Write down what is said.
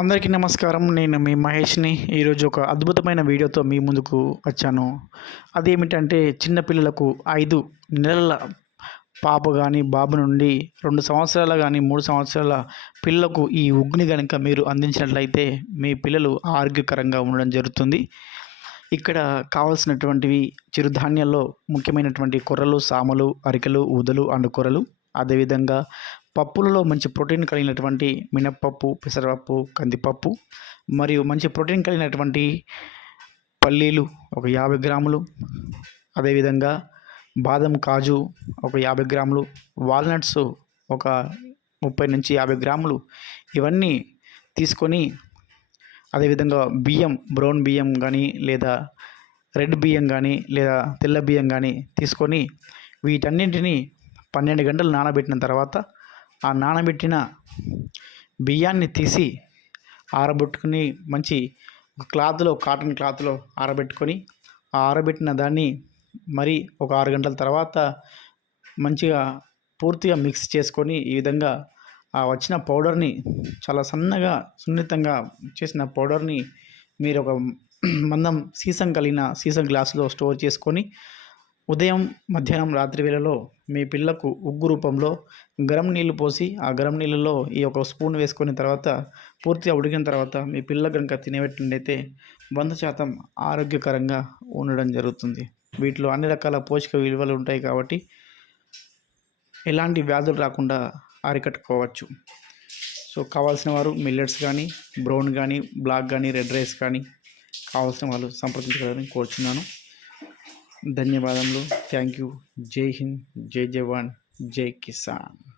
అందరికీ నమస్కారం. నేను మీ మహేష్ని ఈరోజు ఒక అద్భుతమైన వీడియోతో మీ ముందుకు వచ్చాను. అదేమిటంటే చిన్నపిల్లలకు ఐదు నెలల పాప కానీ బాబు నుండి రెండు సంవత్సరాల కానీ మూడు సంవత్సరాల పిల్లలకు ఈ ఉగ్ని కనుక మీరు అందించినట్లయితే మీ పిల్లలు ఆరోగ్యకరంగా ఉండడం జరుగుతుంది. ఇక్కడ కావాల్సినటువంటివి చిరుధాన్యాల్లో ముఖ్యమైనటువంటి కొర్రలు సామలు అరికెలు ఊదలు అండ్ కొర్రలు అదేవిధంగా పప్పులలో మంచి ప్రోటీన్ కలిగినటువంటి మినప్పప్పు పెసరపప్పు కందిపప్పు మరియు మంచి ప్రోటీన్ కలిగినటువంటి పల్లీలు ఒక యాభై గ్రాములు. అదేవిధంగా బాదం కాజు ఒక యాభై గ్రాములు. వాల్నట్స్ ఒక ముప్పై నుంచి యాభై గ్రాములు. ఇవన్నీ తీసుకొని అదేవిధంగా బియ్యం బ్రౌన్ బియ్యం కానీ లేదా రెడ్ బియ్యం కానీ లేదా తెల్ల బియ్యం కానీ తీసుకొని వీటన్నింటినీ పన్నెండు గంటలు నానబెట్టిన తర్వాత ఆ నానబెట్టిన బియ్యాన్ని తీసి ఆరబెట్టుకుని మంచి క్లాత్లో కాటన్ క్లాత్లో ఆరబెట్టుకొని ఆ ఆరబెట్టిన దాన్ని మరి ఒక ఆరు గంటల తర్వాత మంచిగా పూర్తిగా మిక్స్ చేసుకొని ఈ విధంగా ఆ వచ్చిన పౌడర్ని చాలా సన్నగా సున్నితంగా చేసిన పౌడర్ని మీరు ఒక మందం సీసం కలిగిన సీసం గ్లాసులో స్టోర్ చేసుకొని ఉదయం మధ్యాహ్నం రాత్రి వేళలో మీ పిల్లకు ఉగ్గు రూపంలో గరం నీళ్ళు పోసి ఆ గరం నీళ్ళలో ఈ ఒక స్పూన్ వేసుకున్న తర్వాత పూర్తిగా ఉడికిన తర్వాత మీ పిల్ల కనుక తినబెట్టినట్టయితే వంద శాతం ఆరోగ్యకరంగా ఉండడం జరుగుతుంది. వీటిలో అన్ని రకాల పోషక విలువలు ఉంటాయి కాబట్టి ఎలాంటి వ్యాధులు రాకుండా అరికట్టుకోవచ్చు. సో కావాల్సిన వారు మిల్లెట్స్ కానీ బ్రౌన్ కానీ బ్లాక్ కానీ రెడ్ రైస్ కానీ కావాల్సిన వాళ్ళు సంప్రదించగలని కోరుచున్నాను. ధన్యవాదములు. Thank you. జై హింద్. జై జవాన్. జై కిసాన్.